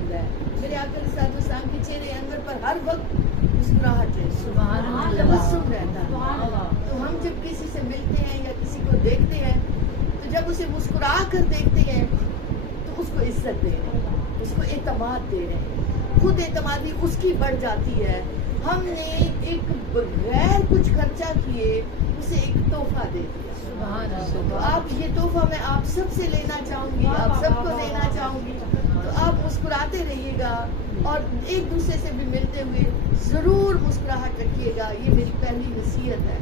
مند ہے. میرے آقا علیہ الصلوۃ والسلام کے چہرے انور پر ہر وقت مسکراہٹ رہتی ہے, تبسم رہتا ہے. تو ہم جب کسی سے ملتے ہیں یا کسی کو دیکھتے ہیں تو جب اسے مسکرا کر دیکھتے ہیں تو اس کو عزت دے رہے ہیں, اس کو اعتماد دے رہے ہیں, خود اعتمادی اس کی بڑھ جاتی ہے. ہم نے ایک بغیر کچھ خرچہ کیے اسے ایک تحفہ دے دیا. تو آپ یہ تحفہ میں آپ سب سے لینا چاہوں گی, آپ سب کو دینا چاہوں گی. تو آپ مسکراتے رہیے گا اور ایک دوسرے سے بھی ملتے ہوئے ضرور مسکراہٹ رکھیے گا. یہ میری پہلی نصیحت ہے.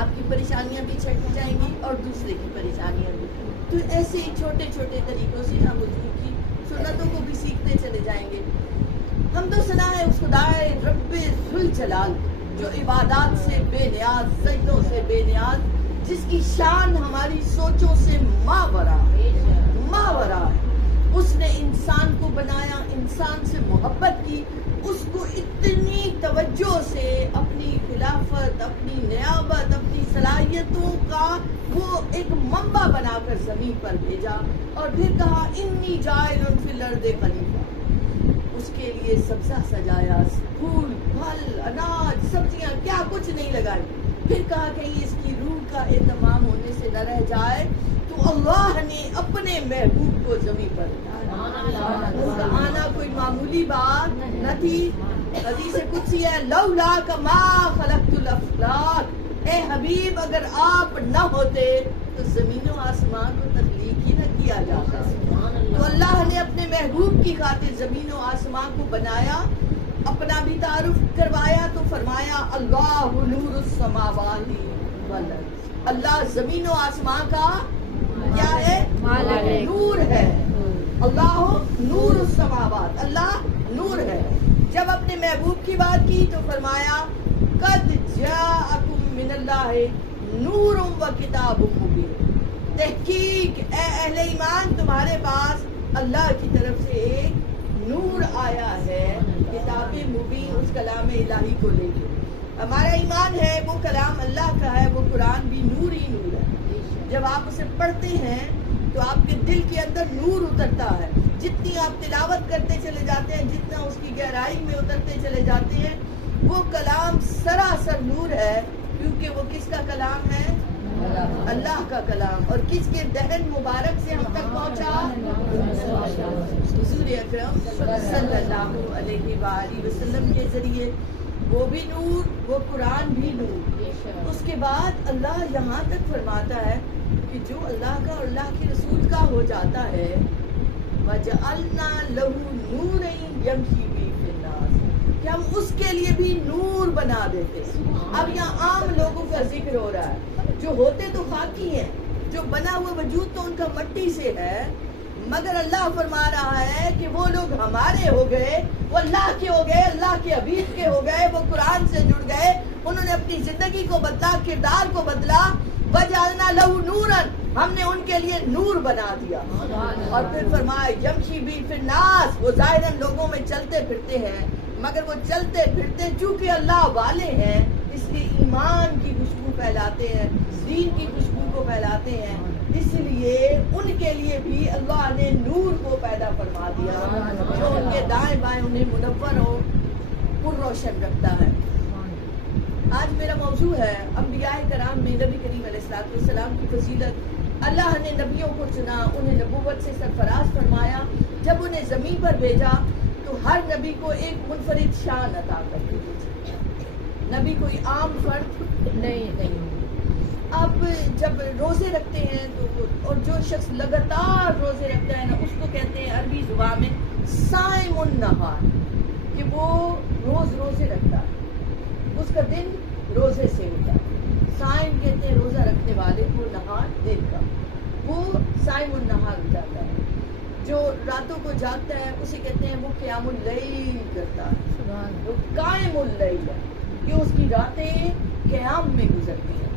آپ کی پریشانیاں بھی چھٹ جائیں گی اور دوسرے کی پریشانیاں بھی. تو ایسے ہی چھوٹے چھوٹے طریقوں سے ہم حضور کی سنتوں کو بھی سیکھتے چلے جائیں گے. ہم تو سنا ہے اس خدائے رب ذوالجلال جو عبادات سے بے نیاز, سجدوں سے بے نیاز, جس کی شان ہماری سوچوں سے ماورا ہے. اس نے انسان کو بنایا, انسان سے محبت کی, اس کو اتنی توجہ سے اپنی خلافت, اپنی نیابت, اپنی صلاحیتوں کا وہ ایک منبع بنا کر زمین پر بھیجا اور پھر کہا انی جاعل فی الارض خلیفہ. اس کے لیے سبزہ سجایا, پھول پھل اناج سبزیاں کیا کچھ نہیں لگائی. پھر کہا کہیں اس کی روح کا اہتمام ہونے سے نہ رہ جائے, تو اللہ نے اپنے محبوب کو زمین پر اتارا. ان کا آنا کوئی معمولی بات نہ تھی. حدیث قدسی ہے لولاک ما خلقت الافلاک, اے حبیب اگر آپ نہ ہوتے تو زمین و آسمان کو تخلیق ہی نہ کیا جاتا. تو اللہ نے اپنے محبوب کی خاطر زمین و آسمان کو بنایا, اپنا بھی تعارف کروایا. تو فرمایا اللہ نور السماوات والارض, اللہ زمین و آسمان کا کیا ہے؟ نور ہے. اللہ نور السماوات, اللہ نور ہے. جب اپنے محبوب کی بات کی تو فرمایا قد جاءکم من اللہ نور و کتاب مبین. تحقیق اے اہل ایمان تمہارے پاس اللہ کی طرف سے ایک نور آیا ہے, کتاب مبین, اس کلام الہی کو لے کے. ہمارا ایمان ہے وہ کلام اللہ کا ہے, وہ قرآن بھی نور ہی نور ہے. جب آپ اسے پڑھتے ہیں تو آپ کے دل کے اندر نور اترتا ہے. جتنی آپ تلاوت کرتے چلے جاتے ہیں, جتنا اس کی گہرائی میں اترتے چلے جاتے ہیں, وہ کلام سراسر نور ہے. کیونکہ وہ کس کا کلام ہے؟ اللہ کا کلام. اور کس کے دہن مبارک سے ہم تک پہنچا؟ حضور اکرم صلی اللہ علیہ وآلہ وسلم کے ذریعے. وہ بھی نور, وہ قرآن بھی نور. اس کے بعد اللہ یہاں تک فرماتا ہے کہ جو اللہ کا اور اللہ کے رسول کا ہو جاتا ہے وَجَعَلْنَا لَهُ نُورًا يَمْشِي بِهِ فِي النَّاسِ, کہ ہم اس کے لیے بھی نور بنا دیتے. اب یہاں عام لوگوں کا ذکر ہو رہا ہے, جو ہوتے تو خاکی ہیں, جو بنا ہوا وجود تو ان کا مٹی سے ہے, مگر اللہ فرما رہا ہے کہ وہ لوگ ہمارے ہو گئے, وہ اللہ کے ہو گئے, اللہ کے حبیب کے ہو گئے, وہ قرآن سے جڑ گئے, انہوں نے اپنی زندگی کو بدلا, کردار کو بدلا. وَجَعَلْنَا لَهُ نُورًا, ہم نے ان کے لیے نور بنا دیا. اور پھر فرمایا یمشی بی فی الناس, وہ ظاہراً لوگوں میں چلتے پھرتے ہیں, مگر وہ چلتے پھرتے چونکہ اللہ والے ہیں اس لیے ایمان کی خوشبو پھیلاتے ہیں, دین کی خوشبو کو پھیلاتے ہیں. اس لیے ان کے لیے بھی اللہ نے نور کو پیدا فرما دیا, جو ان کے دائیں بائیں انہیں منور ہو, پر روشن رکھتا ہے. آج میرا موضوع ہے انبیاء کرام میں نبی کریم علیہ الصلوۃ والسلام کی فضیلت. اللہ نے نبیوں کو چنا, انہیں نبوت سے سرفراز فرمایا. جب انہیں زمین پر بھیجا تو ہر نبی کو ایک منفرد شان عطا کر دی. نبی کوئی عام فرد نہیں. اب جب روزے رکھتے ہیں تو, اور جو شخص لگاتار روزے رکھتا ہے نا, اس کو کہتے ہیں عربی زبان میں صائم النہار, کہ وہ روز روزے رکھتا ہے, اس کا دن روزے سے ہوتا ہے. صائم کہتے ہیں روزہ رکھنے والے کو, نہار دن کا, وہ صائم النہار ہو جاتا ہے. جو راتوں کو جاگتا ہے اسے کہتے ہیں وہ قیام اللیل کرتا ہے, وہ قائم اللیل ہے, کہ اس کی راتیں قیام میں گزرتی ہیں.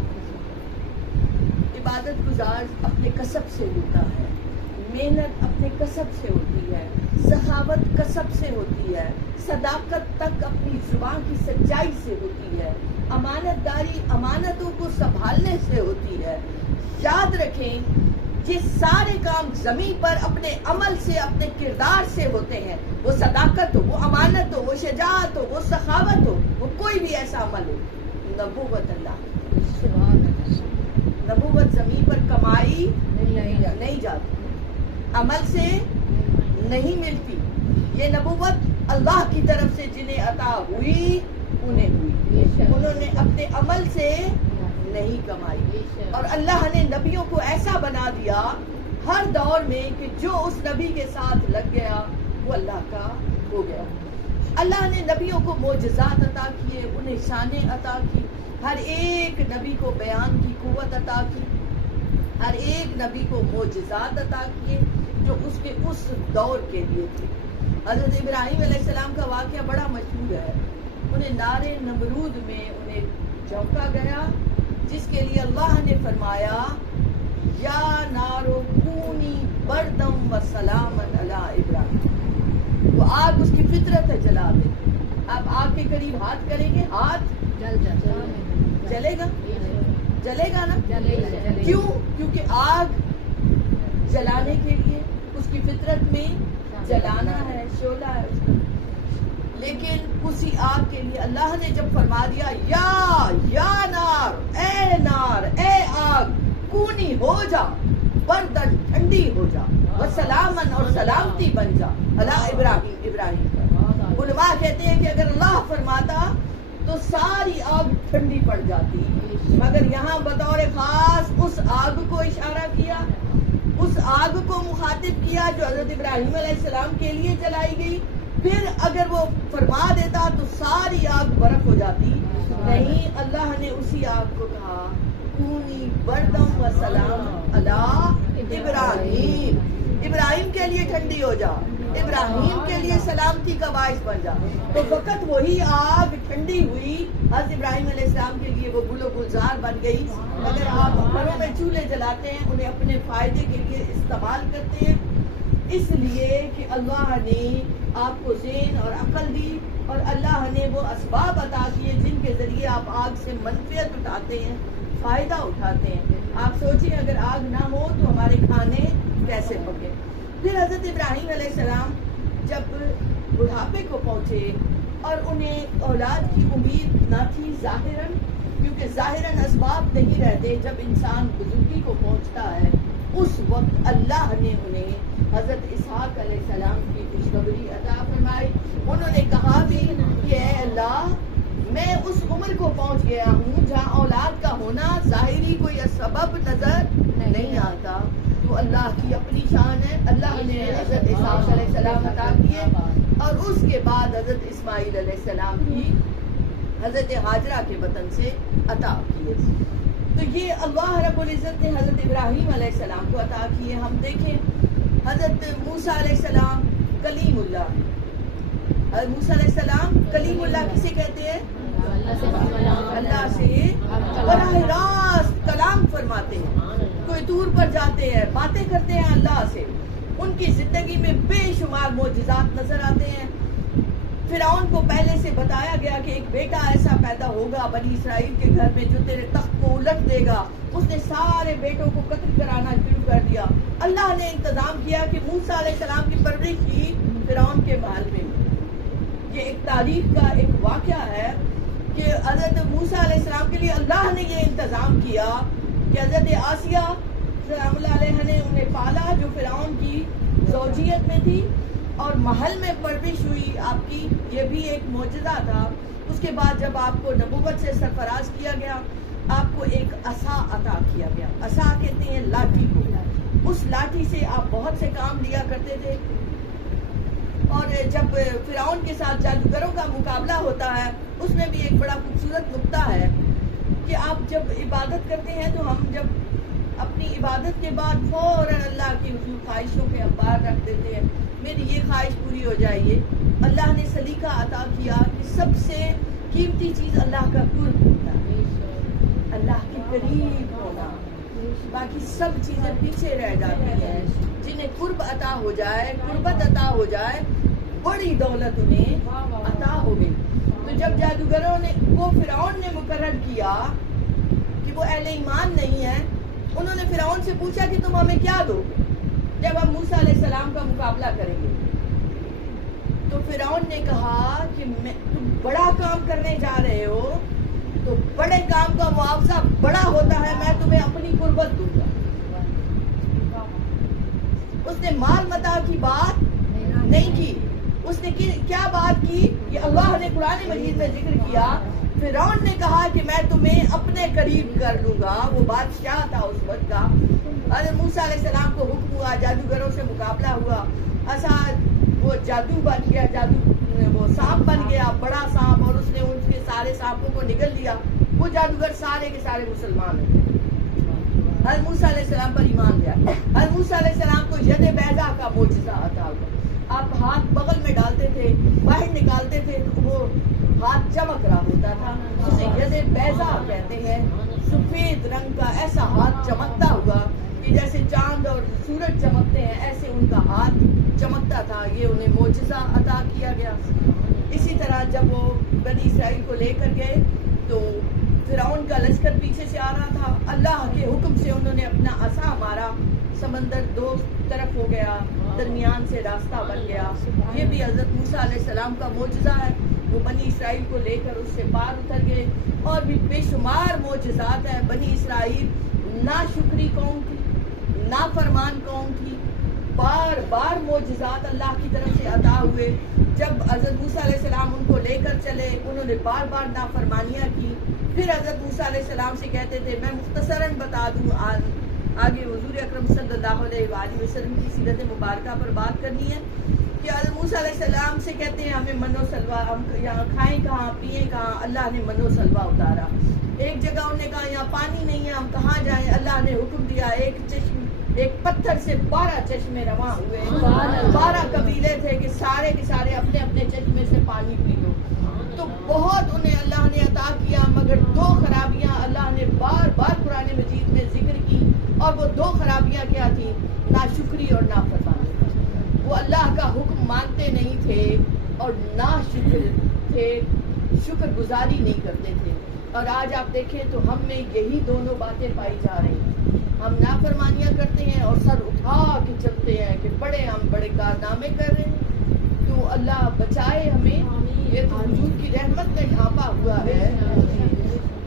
عبادت گزار اپنے کسب سے ہوتا ہے, محنت اپنے کسب سے ہوتی ہے, سخاوت کسب سے ہوتی ہے, صداقت تک اپنی زبان کی سچائی سے ہوتی ہے, امانت داری امانتوں کو سنبھالنے سے ہوتی ہے. یاد رکھیں یہ سارے کام زمین پر اپنے عمل سے اپنے کردار سے ہوتے ہیں. وہ صداقت ہو، وہ امانت ہو، وہ شجاعت ہو، وہ سخاوت ہو، وہ کوئی بھی ایسا عمل ہو. نبوت نبوت زمین پر کمائی نہیں جاتی، عمل سے نہیں ملتی. یہ نبوت اللہ کی طرف سے جنہیں عطا ہوئی انہیں ہوئی، انہوں نے اپنے عمل سے نہیں کمائی. اور اللہ نے نبیوں کو ایسا بنا دیا ہر دور میں کہ جو اس نبی کے ساتھ لگ گیا وہ اللہ کا ہو گیا. اللہ نے نبیوں کو معجزات عطا کیے، انہیں شانیں عطا کی، ہر ایک نبی کو بیان کی قوت عطا کی، ہر ایک نبی کو معجزات عطا کیے جو اس کے اس دور کے لیے تھے. حضرت ابراہیم علیہ السلام کا واقعہ بڑا مشہور ہے. انہیں نار نمرود میں انہیں جھونکا گیا، جس کے لیے اللہ نے فرمایا یا نارو کونی بردم و سلاما علی ابراہیم. وہ آگ اس کی فطرت ہے جلا دے. آپ آگ کے قریب ہاتھ کریں گے، ہاتھ جلے گا، جلے گا نا. کیوں؟ کیونکہ آگ جلانے کے لیے اس کی فطرت میں جلانا ہے، شعلہ ہے اس کا. لیکن اسی آگ کے لیے اللہ نے جب فرما دیا یا نار اے آگ کونی ہو جا، بردن ٹھنڈی ہو جا، وسلامن اور سلامتی بن جا علی ابراہیم پر. علماء کہتے ہیں کہ اگر اللہ فرماتا تو ساری آگ ٹھنڈی پڑ جاتی، مگر یہاں بطور خاص اس آگ کو اشارہ کیا، اس آگ کو مخاطب کیا جو حضرت ابراہیم علیہ السلام کے لیے جلائی گئی. پھر اگر وہ فرما دیتا تو ساری آگ برف ہو جاتی. نہیں، اللہ نے اسی آگ کو کہا کونی بردم و سلام علی ابراہیم، ابراہیم کے لیے ٹھنڈی ہو جا، ابراہیم کے لیے سلامتی کا باعث بن جا. تو وقت وہی آگ ٹھنڈی ہوئی، حضرت ابراہیم علیہ السلام کے لیے وہ گل و گلزار بن گئی. اگر آپ گھروں میں چولہے جلاتے ہیں انہیں اپنے فائدے کے لیے استعمال کرتے ہیں، اس لیے کہ اللہ نے آپ کو ذہن اور عقل دی، اور اللہ نے وہ اسباب عطا کیے جن کے ذریعے آپ آگ سے منفعت اٹھاتے ہیں، فائدہ اٹھاتے ہیں. آپ سوچیں اگر آگ نہ ہو تو ہمارے کھانے کیسے پکے. پھر حضرت ابراہیم علیہ السلام جب بڑھاپے کو پہنچے اور انہیں اولاد کی امید نہ تھی ظاہراً، کیونکہ ظاہراً اسباب نہیں رہتے جب انسان بزرگی کو پہنچتا ہے، اس وقت اللہ نے انہیں حضرت اسحاق علیہ السلام کی خوشخبری عطا فرمائی. انہوں نے کہا بھی کہ اے اللہ، میں اس عمر کو پہنچ گیا ہوں جہاں اولاد کا ہونا ظاہری کوئی سبب نظر نہیں آتا، تو اللہ کی اپنی شان ہے. اللہ نے حضرت اسحاق علیہ السلام عطا کیے، اور اس کے بعد حضرت اسماعیل علیہ السلام کی حضرت ہاجرہ کے وطن سے عطا کیے. تو یہ اللہ رب العزت نے حضرت ابراہیم علیہ السلام کو عطا کیے. ہم دیکھیں حضرت موسیٰ علیہ السلام کلیم اللہ. حضرت موسیٰ علیہ السلام کلیم اللہ کسے کہتے ہیں؟ اللہ سے براہ راست کلام فرماتے ہیں، کوئی طور پر جاتے ہیں، باتیں کرتے ہیں اللہ سے. ان کی زندگی میں بے شمار معجزات نظر آتے ہیں. فرعون کو پہلے سے بتایا گیا کہ ایک بیٹا ایسا پیدا ہوگا بنی اسرائیل کے گھر میں جو تیرے تخت کو الٹ دے گا. اس نے سارے بیٹوں کو قتل کرانا شروع کر دیا. اللہ نے انتظام کیا کہ موسیٰ علیہ السلام کی پرورش کی فرعون کے محل میں. یہ ایک تاریخ کا ایک واقعہ ہے کہ حضرت موسیٰ علیہ السلام کے لیے اللہ نے یہ انتظام کیا کہ حضرت آسیہ سلام اللہ علیہ نے انہیں پالا جو فرعون کی زوجیت میں تھی، اور محل میں پرورش ہوئی آپ کی. یہ بھی ایک معجزہ تھا. اس کے بعد جب آپ کو نبوت سے سرفراز کیا گیا، آپ کو ایک عصا عطا کیا گیا. عصا کہتے ہیں لاٹھی کو. اس لاٹھی سے آپ بہت سے کام لیا کرتے تھے. اور جب فرعون کے ساتھ جادوگروں کا مقابلہ ہوتا ہے، اس میں بھی ایک بڑا خوبصورت نقطہ ہے کہ آپ جب عبادت کرتے ہیں تو ہم جب اپنی عبادت کے بعد فوراً اللہ کی حضور خواہشوں کے انبار رکھ دیتے ہیں. میری یہ خواہش پوری ہو جائے. اللہ نے سلیقہ عطا کیا کہ سب سے قیمتی چیز اللہ کا قرب ہوتا ہے، اللہ کے قریب ہونا. باقی سب چیزیں پیچھے رہ جاتی ہیں. جنہیں قرب عطا ہو جائے، قربت عطا ہو جائے، بڑی دولت انہیں عطا ہو گئی. تو جب جادوگروں نے کو فرعون نے مقرر کیا کہ وہ اہل ایمان نہیں ہے، انہوں نے فرعون سے پوچھا کہ تم ہمیں کیا دو گے جب ہم موسیٰ علیہ السلام کا مقابلہ کریں گے؟ تو فرعون نے کہا کہ تم بڑا کام کرنے جا رہے ہو تو بڑے کام کا معاوضہ بڑا ہوتا ہے، میں تمہیں اپنی قربت دوں گا۔ اس نے مال متاع کی بات نہیں کی، اس نے کیا بات کی؟ کہ اللہ نے قرآن مجید میں ذکر کیا، فرعون نے کہا کہ میں تمہیں اپنے قریب کر لوں گا۔ وہ بادشاہ تھا اس وقت کا۔ حضرت موسیٰ علیہ السلام کو حکم ہوا، جادوگروں سے مقابلہ ہوا، وہ جادو بن گیا، وہ سانپ بن گیا، بڑا سانپ، اور اس نے ان کے سارے سانپوں کو نگل لیا۔ وہ جادوگر سارے کے سارے مسلمان ہیں، حضرت موسیٰ علیہ السلام پر ایمان لیا۔ حضرت موسیٰ علیہ السلام کو ید بیضا کا معجزہ عطا ہوا۔ آپ ہاتھ بغل میں ڈالتے تھے، باہر نکالتے تھے تو وہ ہاتھ چمک رہا ہوتا تھا، اسے ید بیضا کہتے ہیں۔ سفید رنگ کا ایسا ہاتھ چمکتا ہوا کہ جیسے چاند اور سورج چمکتے ہیں، ایسے ان کا ہاتھ چمکتا تھا۔ یہ انہیں معجزہ عطا کیا گیا۔ اسی طرح جب وہ بنی اسرائیل کو لے کر گئے تو فرعون کا لشکر پیچھے سے آ رہا تھا، اللہ کے حکم سے انہوں نے اپنا عصا مارا، سمندر دو طرف ہو گیا، درمیان سے راستہ بن گیا۔ یہ بھی حضرت موسیٰ علیہ السلام کا معجزہ ہے۔ وہ بنی اسرائیل کو لے کر اس سے پار اتر گئے۔ اور بھی بے شمار معجزات ہیں۔ بنی اسرائیل ناشکری قوم تھی، نافرمان قوم تھی، بار بار معجزات اللہ کی طرف سے عطا ہوئے۔ جب حضرت موسیٰ علیہ السلام ان کو لے کر چلے، انہوں نے بار بار نافرمانیاں کی۔ پھر حضرت موسیٰ علیہ السلام سے کہتے تھے، میں مختصراً بتا دوں، آگے حضور اکرم صلی اللہ علیہ وآلہ وسلم کی سیرت مبارکہ پر بات کرنی ہے کہ حضرت موسیٰ علیہ السلام سے کہتے ہیں ہمیں من و سلوہ، ہم یہاں کھائیں کہاں پیئیں کہاں؟ اللہ نے من و سلوہ اتارا۔ ایک جگہ انہوں نے کہا یہاں پانی نہیں ہے، ہم کہاں جائیں؟ اللہ نے حکم دیا، ایک پتھر سے 12 چشمے رواں ہوئے، 12 قبیلے تھے کہ سارے کے سارے اپنے اپنے چشمے سے پانی پی لو۔ تو بہت انہیں اللہ نے عطا کیا، مگر 2 خرابیاں اللہ نے بار بار قرآن مجید میں ذکر کی، اور وہ 2 خرابیاں کیا تھیں؟ ناشکری اور نافرمانی۔ وہ اللہ کا حکم مانتے نہیں تھے اور ناشکر تھے، شکر گزاری نہیں کرتے تھے۔ اور آج آپ دیکھیں تو ہم میں یہی دونوں باتیں پائی جا رہی ہیں۔ ہم نافرمانیاں کرتے ہیں اور سر اٹھا کے چلتے ہیں کہ ہم بڑے کارنامے کر رہے ہیں۔ تو اللہ بچائے ہمیں، یہ تو حضور کی رحمت نے ڈھانپا ہوا ہے،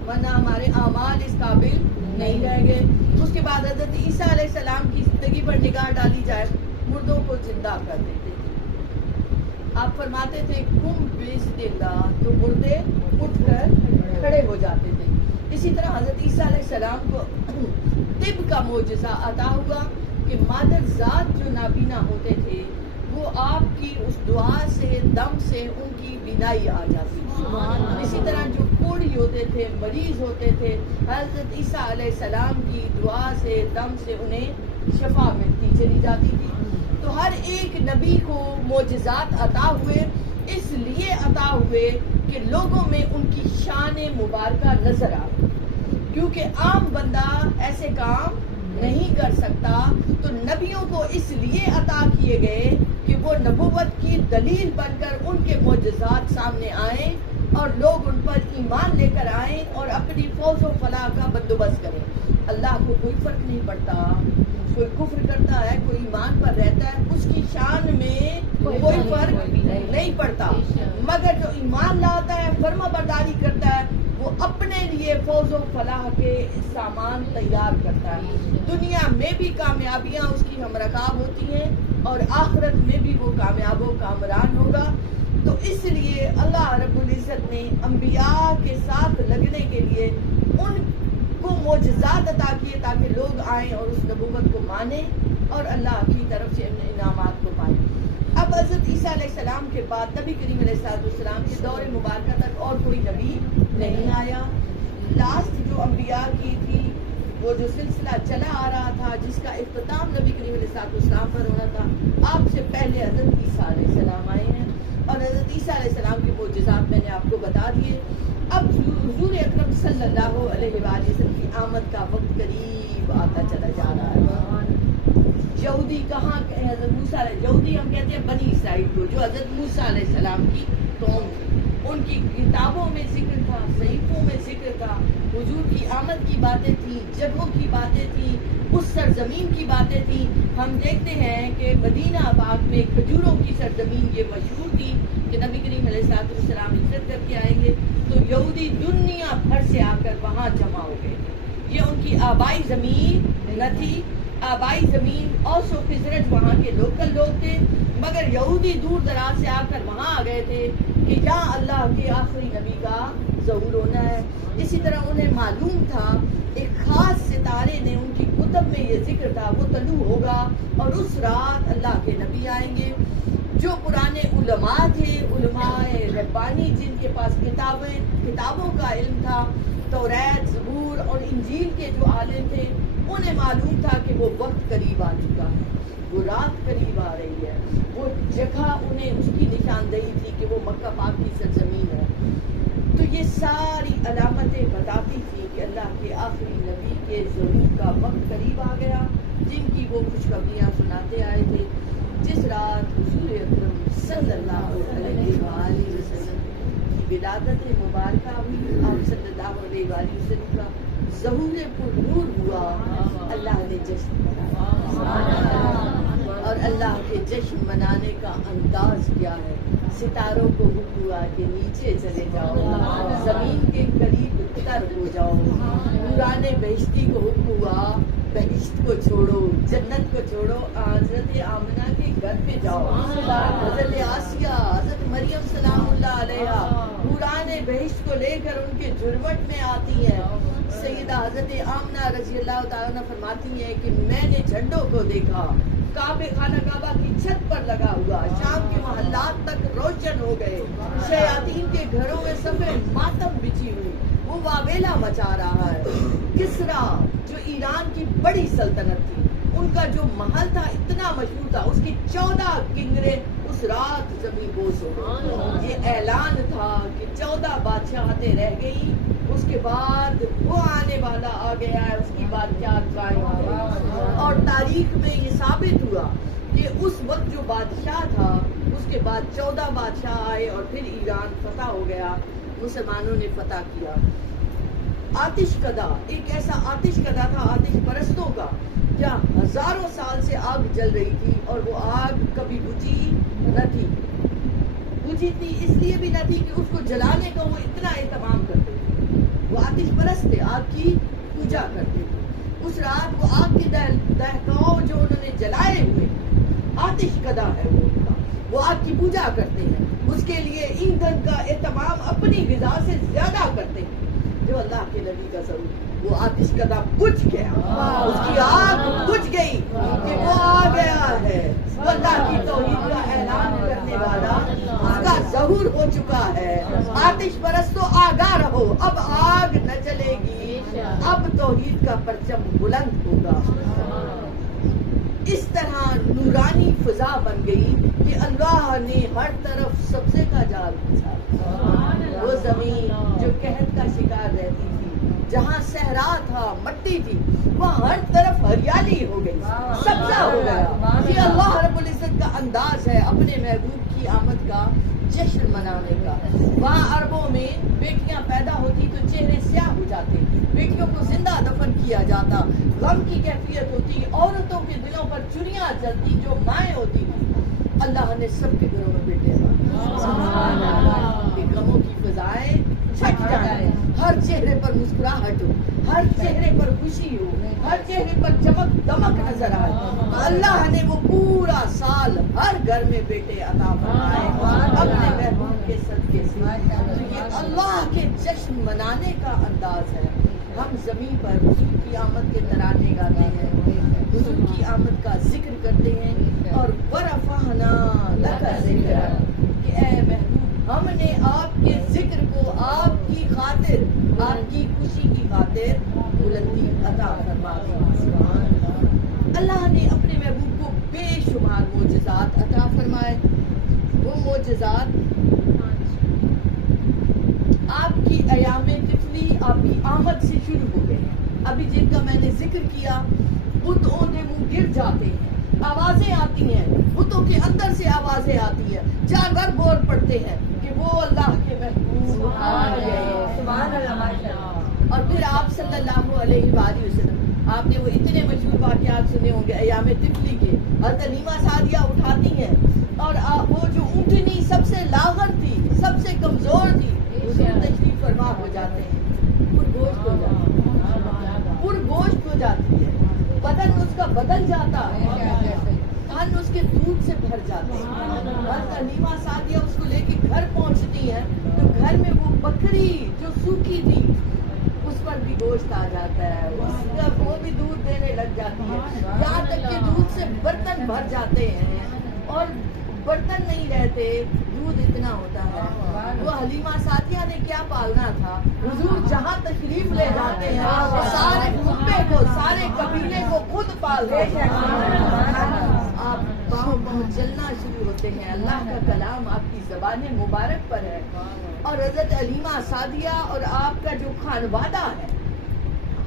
ورنہ ہمارے اعمال اس قابل نہیں رہ گئے۔ اس کے بعد حضرت عیسیٰ علیہ السلام کی زندگی پر نگاہ ڈالی جائے، مردوں کو زندہ کر دیتے تھے۔ آپ فرماتے تھے کم بیچ دینا تو مردے اٹھ کر کھڑے ہو جاتے تھے۔ اسی طرح حضرت عیسیٰ علیہ السلام کو طب کا معجزہ عطا ہوا کہ مادر ذات جو نابینا ہوتے تھے وہ آپ کی اس دعا سے، دم سے ان کی بینائی آ جاتی تھی۔ اسی طرح جو کوڑی ہوتے تھے، مریض ہوتے تھے، حضرت عیسیٰ علیہ السلام کی دعا سے، دم سے انہیں شفا ملتی چلی جاتی تھی۔ تو ہر ایک نبی کو معجزات عطا ہوئے، اس لیے عطا ہوئے کہ لوگوں میں ان کی شان مبارکہ نظر آئے، کیونکہ عام بندہ ایسے کام نہیں کر سکتا۔ تو نبیوں کو اس لیے عطا کیے گئے کہ وہ نبوت کی دلیل بن کر ان کے معجزات سامنے آئیں اور لوگ ان پر ایمان لے کر آئیں اور اپنی فوز و فلاح کا بندوبست کریں۔ اللہ کو کوئی فرق نہیں پڑتا، کوئی کفر کرتا ہے، کوئی ایمان پر رہتا ہے، اس کی شان میں کوئی فرق نہیں پڑتا، مگر جو ایمان لاتا ہے، فرما برداری کرتا ہے، وہ اپنے لیے فوز و فلاح کے سامان تیار کرتا ہے۔ دنیا میں بھی کامیابیاں اس کی ہمرکاب ہوتی ہیں اور آخرت میں بھی وہ کامیاب و کامران ہوگا۔ تو اس لیے اللہ رب العزت نے انبیاء کے ساتھ لگنے کے لیے ان کو معجزات عطا کیے تاکہ لوگ آئیں اور اس نبوت کو مانیں اور اللہ کی طرف سے انعامات کو پائیں۔ اب حضرت عیسیٰ علیہ السلام کے بعد نبی کریم علیہ السلام کے دور مبارکہ تک اور کوئی نبی نہیں آیا۔ لاسٹ جو انبیاء کی تھی، وہ جو سلسلہ چلا آ رہا تھا، جس کا اختتام نبی کریم علیہ السلام پر ہونا تھا، آپ سے پہلے حضرت عیسیٰ علیہ السلام آئے ہیں اور حضرت عیسیٰ علیہ السلام کے معجزات میں نے آپ کو بتا دیے۔ اب حضور اکرم صلی اللہ علیہ وآلہ وسلم کی آمد کا وقت قریب آتا چلا جا رہا ہے۔ یہودی کہاں حضرت موسیٰ علیہ، یہودی ہم کہتے ہیں بنی اسرائیل کو، جو حضرت موسیٰ علیہ السلام کی قوم تھی، ان کی کتابوں میں ذکر تھا، صحیفوں میں ذکر تھا، حضور کی آمد کی باتیں تھیں، جگہوں کی باتیں تھیں، اس سرزمین کی باتیں تھیں. ہم دیکھتے ہیں کہ مدینہ پاک میں کھجوروں کی سرزمین یہ مشہور تھی کہ نبی کریم علیہ السلام ہجرت کر کے آئیں گے تو یہودی دنیا بھر سے آ کر وہاں جمع ہو گئے. یہ ان کی آبائی زمین نہ تھی. آبائی زمین اوس و خزرج وہاں کے لوکل لوگ تھے، مگر یہودی دور دراز سے آ کر وہاں آ گئے تھے کہ یہاں اللہ کے آخری نبی کا ظہور ہونا ہے. اسی طرح انہیں معلوم تھا ایک خاص ستارے نے ان کی کتب میں یہ ذکر تھا وہ طلوع ہوگا اور اس رات اللہ کے نبی آئیں گے. جو پرانے علماء تھے، علماء ربانی جن کے پاس کتابوں کا علم تھا، توریت، زبور اور انجیل کے جو عالم تھے، انہیں معلوم تھا کہ وہ وقت قریب آ چکا ہے، وہ رات قریب آ رہی ہے. وہ جگہ انہیں اس کی نشاندہی تھی کہ وہ مکہ پاک کی سرزمین ہے. تو یہ ساری علامتیں بتاتی تھی کہ اللہ کے آخری نبی کے ظہور کا وقت قریب آ گیا، جن کی وہ خوشخبریاں سناتے آئے تھے. جس رات حضور اکرم صلی اللہ علیہ وآلہ وسلم کی ولادت مبارکہ ہوئی، آپ صلی اللہ علیہ وآلہ وسلم کا ظہور پر نور ہوا، اللہ نے جشن منایا. اور اللہ کے جشن منانے کا انداز کیا ہے؟ ستاروں کو حکم ہوا کہ نیچے چلے جاؤ، زمین کے قریب تر ہو جاؤ. نوران بہشتی کو حکم ہوا بہشت کو چھوڑو، جنت کو چھوڑو، حضرت آمنہ کے گھر پہ جاؤ. حضرت آسیہ، حضرت مریم سلام اللہ علیہا نوران بہشت کو لے کر ان کے جھرمٹ میں آتی ہیں. سیدہ حضرت آمنہ رضی اللہ تعالیٰ عنہ فرماتی ہیں کہ میں نے جھنڈوں کو دیکھا، خانہ کعبہ کی چھت پر لگا ہوا، شام کے محلات تک روشن ہو گئے، شیاطین کے گھروں میں سفید ماتم بچھی ہوئی، وہ واویلا مچا رہا ہے. کسرا جو ایران کی بڑی سلطنت تھی، ان کا جو محل تھا اتنا مشہور تھا، اس کی 14 کنگریں اس رات زمین بوس ہو گئی. یہ اعلان تھا کہ 14 بادشاہتیں رہ گئی، اس کے بعد وہ آنے والا آ گیا ہے، اس کی بادشاہت قائم ہو گئی. اور تاریخ میں یہ ثابت ہوا کہ اس وقت جو بادشاہ تھا اس کے بعد 14 بادشاہ آئے اور پھر ایران فتح ہو گیا، مسلمانوں نے فتح کیا. آتش کدا ایک ایسا آتش کدا تھا آتش پرستوں کا، کیا ہزاروں سال سے آگ جل رہی تھی اور وہ آگ کبھی بجھی نہ تھی. بجھی تھی اس لیے بھی نہ تھی کہ اس کو جلانے کا وہ اتنا اہتمام کرتے تھے. وہ آتش پرست تھے، آگ کی پوجا کرتے تھے. اس رات وہ آگ کے دہکاؤ جو انہوں نے جلائے ہوئے آتش کدا ہے وہ آگ کی پوجا کرتے ہیں. اس کے لیے ایندھن کا اہتمام اپنی غذا سے زیادہ کرتے ہیں. جو اللہ کے نبی کا ضرور وہ آتش کدا بجھ گیا، اس کی آگ بجھ گئی کہ وہ آ گیا ہے. اللہ کی توحید کا اعلان کرنے والا، اس کا ظہور ہو چکا ہے. آتش پرستو آگاہ رہو، اب آگ نہ جلے گی، اب توحید کا پرچم بلند ہوگا. اس طرح نورانی فضا بن گئی کہ اللہ نے ہر طرف سبزے کا جال بچھا. وہ زمین جو قحط کا شکار رہتی تھی، جہاں صحرا تھا، مٹی تھی، وہ ہر طرف ہریالی ہو گئی، سبزہ ہو گیا. یہ اللہ رب العزت کا انداز ہے اپنے محبوب کی آمد کا جشن منانے کا. وہاں عربوں میں بیٹیاں پیدا ہوتی تو چہرے سیاہ ہو جاتے، بیٹیوں کو زندہ دفن کیا جاتا، غم کی کیفیت ہوتی، عورتوں کے دلوں پر چڑیاں چلتی جو مائیں ہوتی تھی. اللہ نے سب کے گھروں میں بیٹے غموں کی فضائیں چھٹ جائیں، ہر چہرے پر مسکراہٹ ہو، ہر چہرے پر خوشی ہو، ہر چہرے پر چمک دمک نظر آئے. اللہ نے وہ پورا سال ہر گھر میں بیٹے عطا فرمائے اپنے محبوب کے صدقے سے. تو یہ اللہ کے جشن منانے کا انداز ہے. ہم زمین پر حضور کی آمد کے ترانے گاتے ہیں، حضور کی آمد کا ذکر کرتے ہیں، اور ورفعنا لک ذکرک کہ اے محبوب ہم نے آپ کے ذکر کو آپ کی خاطر، آپ کی خوشی کی خاطر بلندی عطا فرما دی. اللہ نے اپنے محبوب کو بے شمار معجزات عطا فرمائے. وہ معجزات آپ کی ایام طفلی، آپ کی آمد سے شروع ہو گئے ہیں. ابھی جن کا میں نے ذکر کیا، بت اوندے منہ گر جاتے ہیں، آوازیں آتی ہیں, بتوں کے اندر سے آوازیں آتی ہیں, جانور بول پڑتے ہیں کہ وہ اللہ کے محبوب سبحان اللہ. اور پھر آپ صلی اللہ علیہ وآلہ وسلم, آپ نے وہ اتنے مشہور واقعات سنے ہوں گے ایام طفلی کے. حضرت حلیمہ سعدیہ اٹھاتی ہیں اور وہ جو اونٹنی سب سے لاغر تھی, سب سے کمزور تھی, حضور تشریف فرما ہو جاتے ہیں, پرگوشت ہو جاتی ہے, پرگوشت ہو جاتی ہے, بدن اس کا بدل جاتا ہے, کان اس کے دودھ سے بھر جاتے ہیں. حضرت حلیمہ سعدیہ اس کو لے کے گھر پہنچتی ہیں تو گھر میں وہ بکری جو سوکھی تھی اس پر بھی گوشت آ جاتا ہے, اس کا وہ بھی دودھ دینے لگ جاتی ہے, یہاں تک کہ دودھ سے برتن بھر جاتے ہیں اور برتن نہیں رہتے, دودھ اتنا ہوتا ہے. وہ حلیمہ سعدیہ نے کیا پالنا تھا, حضور جہاں تشریف لے جاتے ہیں سارے کنبے کو, سارے قبیلے کو خود پالتے ہیں. آپ پاؤں پاؤں چلنا شروع ہوتے ہیں, اللہ کا کلام آپ کی زبان مبارک پر ہے. اور حضرت حلیمہ سعدیہ اور آپ کا جو خانوادہ ہے,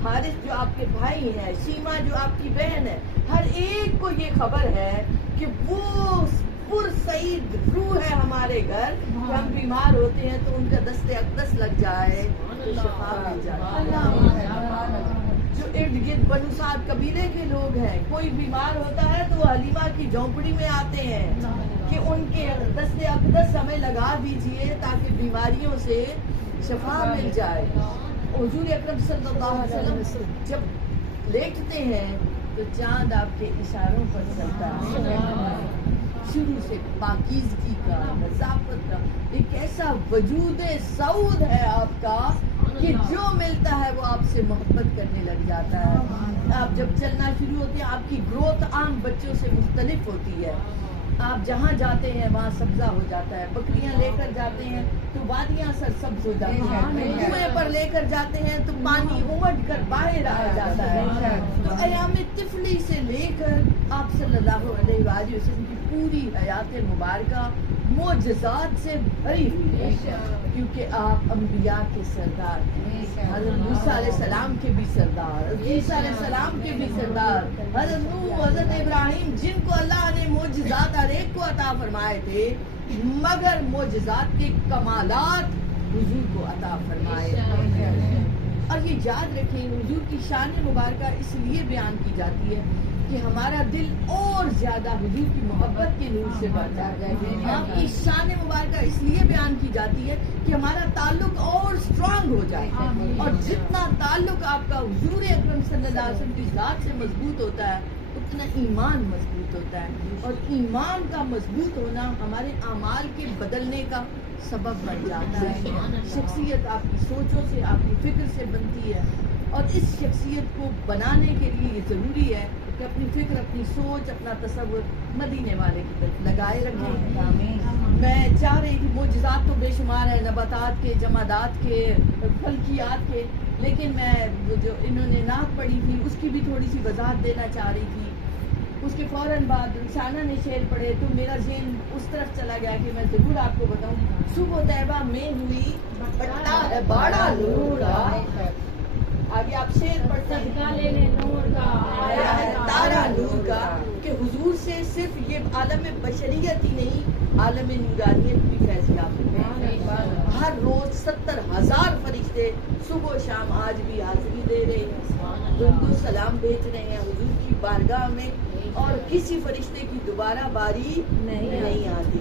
حارث جو آپ کے بھائی ہیں, شیما جو آپ کی بہن ہے, ہر ایک کو یہ خبر ہے کہ وہ پرسعید روح ہے ہمارے گھر, کہ ہم بیمار ہوتے ہیں تو ان کا دست اقدس لگ جائے تو شفا مل جائے. جو ارد گرد بنو سعد قبیلے کے لوگ ہیں, کوئی بیمار ہوتا ہے تو وہ حلیمہ کی جھونپڑی میں آتے ہیں کہ ان کے دست اقدس ہمیں لگا دیجئے تاکہ بیماریوں سے شفا مل جائے. حضور اکرم صلی اللہ علیہ وسلم جب لیٹتے ہیں تو چاند آپ کے اشاروں پر چلتا ہے. شروع سے پاکیزگی کا, نظافت کا, ایک ایسا وجود سعود ہے آپ کا کہ جو ملتا ہے وہ آپ سے محبت کرنے لگ جاتا ہے. آپ جب چلنا شروع ہوتے ہیں آپ کی گروتھ عام بچوں سے مختلف ہوتی ہے. آپ جہاں جاتے ہیں وہاں سبزہ ہو جاتا ہے, بکریاں لے کر جاتے ہیں تو وادیاں سرسبز ہو جاتی ہیں, کنویں پر لے کر جاتے ہیں تو پانی امڈ کر باہر آ جاتا ہے. تو ایام طفلی سے لے کر آپ صلی اللہ علیہ وآلہ وسلم کی پوری حیات مبارکہ معجزات سے بھری ہوئی ہے, کیونکہ آپ انبیاء کے سردار ہیں. حضرت موسیٰ علیہ السلام کے بھی سردار, حضرت عیسیٰ علیہ السلام کے بھی سردار, حضرت نوح, حضرت ابراہیم, جن کو اللہ نے معجزات ہر ایک کو عطا فرمائے تھے, مگر معجزات کے کمالات حضور کو عطا فرمائے. اور یہ یاد رکھیں, حضور کی شان مبارکہ اس لیے بیان کی جاتی ہے کہ ہمارا دل اور زیادہ حضور کی محبت کے نور سے بھر جائے. آپ کی شان مبارکہ اس لیے بیان کی جاتی ہے کہ ہمارا تعلق اور اسٹرانگ ہو جائے, اور جتنا تعلق آپ کا حضور اکرم صلی اللہ علیہ وسلم کی ذات سے مضبوط ہوتا ہے اتنا ایمان مضبوط ہوتا ہے, اور ایمان کا مضبوط ہونا ہمارے اعمال کے بدلنے کا سبب بن جاتا ہے. شخصیت آپ کی سوچوں سے, آپ کی فکر سے بنتی ہے, اور اس شخصیت کو بنانے کے لیے یہ ضروری ہے کہ اپنی فکر, اپنی سوچ, اپنا تصور مدینے والے کی طرف لگائے رکھیں. میں چاہ رہی تھی, معجزات تو بے شمار ہے, نباتات کے, جمادات کے, فلکیات کے, لیکن میں وہ جو انہوں نے نعت پڑھی تھی اس کی بھی تھوڑی سی وضاحت دینا چاہ رہی تھی. اس کے فوراً بعد رسانہ نے شعر پڑھے تو میرا ذہن اس طرف چلا گیا کہ میں ضرور آپ کو بتاؤں. صبح طیبہ میں ہوئی بٹا ہے باڑا نور کا, آگے آپ شعر پڑھتے ہیں, تارا نور کا, کہ حضور سے صرف یہ عالم بشریت ہی نہیں, عالم نورانیت بھی فیضیاب ہوتے ہیں. ہر روز 70,000 فرشتے صبح و شام آج بھی حاضری دے رہے ہیں, درود و سلام بھیج رہے ہیں حضور کی بارگاہ میں, اور کسی فرشتے کی دوبارہ باری نہیں آتی.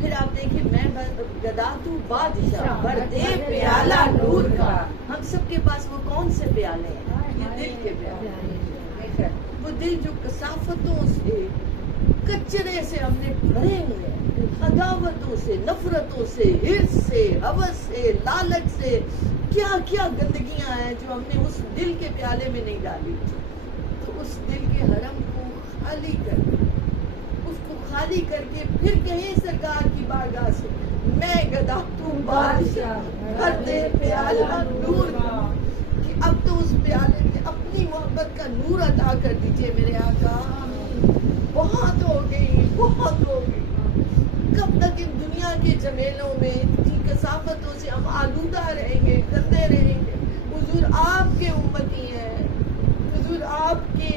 پھر آپ دیکھیں, میں گدا تو بادشاہ بھر دے پیالہ نور کا. ہم سب کے پاس وہ کون سے پیالے ہیں؟ یہ دل کے پیالے. وہ دل جو کثافتوں سے, کچرے سے ہم نے بھرے ہوئے ہیں, عداوتوں سے, نفرتوں سے, حرص سے, ہوس سے, لالچ سے, کیا کیا گندگیاں ہیں جو ہم نے اس دل کے پیالے میں نہیں ڈالی. تو اس دل کے حرم کو خالی کر کے, اس کو خالی کر کے پھر کہیں سرکار کی بارگاہ سے, میں گدا تو بادشاہ بھر دے پیالہ نور کا, کہ اب تو اس پیالے میں اپنی محبت کا نور عطا کر دیجئے میرے آقا. بہت ہو گئی, بہت ہو گئی. کب تک ان دنیا کے جمیلوں میں, ان کثافتوں سے ہم آلودہ رہیں گے, گندے رہیں گے. حضور آپ کے امتی ہیں, حضور آپ کے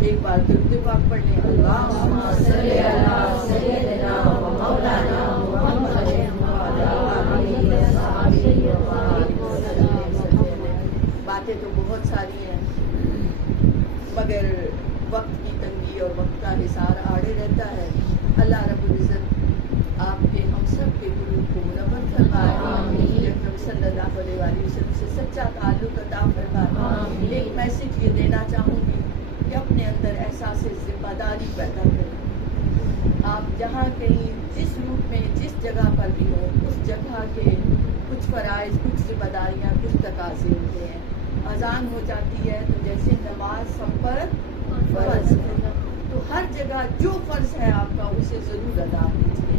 ایک بار درود پاک پڑھ لیں. اللہم صلی علی سیدنا و مولانا محمد وعلی آلہ وصحبہ وسلم. باتیں تو بہت ساری ہیں مگر وقت کی تنگی اور وقت کا حصار آڑے رہتا ہے. اللہ رب العزت آپ کے ہم سب کے قلوب کو منور فرمائے. اکرم صلی اللہ علیہ وآلہ وسلم سے سچا تعلق عطا فرمائے. ایک میسج یہ دینا چاہوں گی کہ اپنے اندر احساس ذمہ داری پیدا کریں. آپ جہاں کہیں جس روپ میں جس جگہ پر بھی ہو اس جگہ کے کچھ فرائض کچھ ذمہ داریاں کچھ تقاضے ہوتے ہیں. اذان ہو جاتی ہے تو جیسے نماز ہم پر فرض ہے تو ہر جگہ جو فرض ہے آپ کا اسے ضرور ادا کیجیے.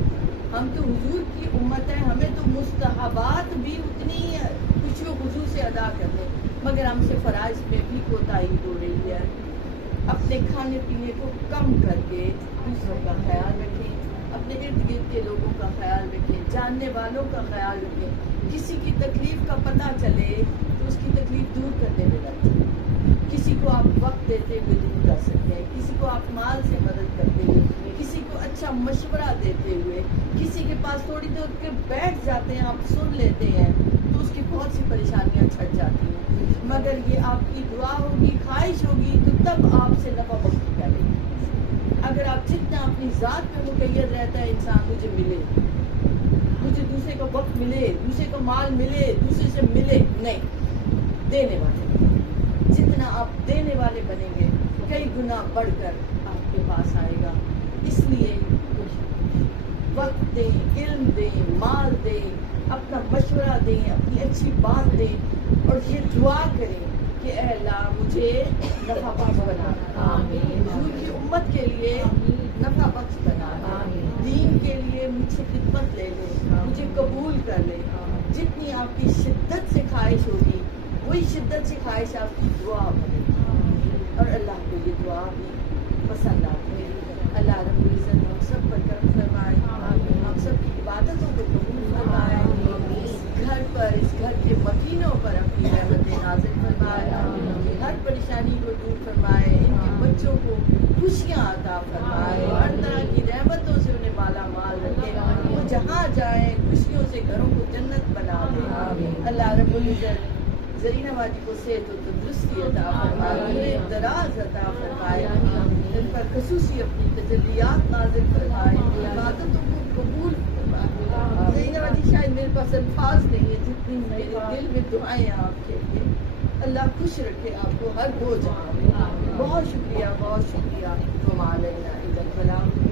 ہم تو حضور کی امت ہے, ہمیں تو مستحبات بھی اتنی خوشی و خضوع سے ادا کر لیں مگر ہم سے فرائض میں بھی کوتاہی ہو رہی ہے. اپنے کھانے پینے کو کم کر کے دوسروں کا خیال رکھیں, اپنے ارد گرد کے لوگوں کا خیال رکھیں, جاننے والوں کا خیال رکھیں. کسی کی تکلیف کا پتہ چلے تو اس کی تکلیف دور کرنے میں لگیں. کسی کو آپ وقت دیتے ہوئے دور کر سکتے ہیں, کسی کو آپ مال سے مدد کرتے ہوئے, کسی کو اچھا مشورہ دیتے ہوئے, کسی کے پاس تھوڑی دیر کے بیٹھ جاتے ہیں آپ سن لیتے ہیں تو اس کی بہت سی پریشانیاں چھٹ جاتی ہیں. مگر یہ آپ کی دعا ہوگی خواہش ہوگی تو تب آپ سے نفع بخشی کرے گی. اگر آپ جتنا اپنی ذات پہ مقید رہتا ہے انسان مجھے ملے, مجھے دوسرے کا وقت ملے, دوسرے کا مال ملے, دوسرے سے ملے, نہیں, دینے والے. جتنا آپ دینے والے بنیں گے کئی گنا بڑھ کر آپ کے پاس آئے گا. اس لیے وقت دیں, علم دیں, مال دیں, اپنا مشورہ دیں, اپنی اچھی بات دیں اور یہ دعا کریں کہ اے اللہ مجھے نفع بخش بنا, حضور کی امت کے لیے نفع بخش بنا, دین کے لیے مجھ سے خدمت لے لے, مجھے قبول کر لے. جتنی آپ کی شدت سے خواہش ہوگی وہی شدت سے خواہش آپ کی دعا بنے گی اور اللہ کو یہ دعا بھی پسند آتی ہے. اللہ رب العزت ہم سب پر کرم فرمائے, ہم سب کی عبادتوں کو قبول فرمائے, اس گھر پر اس گھر کے مکینوں پر اپنی رحمت نازل فرمائے, ہر پریشانی کو دور فرمائے, ان کے بچوں کو خوشیاں عطا فرمائے, ہر طرح کی رحمتوں سے انہیں مالا مال رکھے, وہ جہاں جائیں خوشیوں سے گھروں کو جنت بنا دے. اللہ رب العزت زرینہ باجی کو صحت و تندرستی عطا فرمائے, انہیں دراز عطا فرمائے, ان پر خصوصی اپنی تجلیات نازل فرمائے, عبادتوں کو قبول فرمائے. زرینہ باجی شاید میرے پاس الفاظ نہیں ہے جتنی میرے دل میں دعائیں ہیں آپ کے لیے. اللہ خوش رکھے آپ کو ہر دو جہاں میں. بہت شکریہ, بہت شکریہ. تم علینا اذا البلاغ.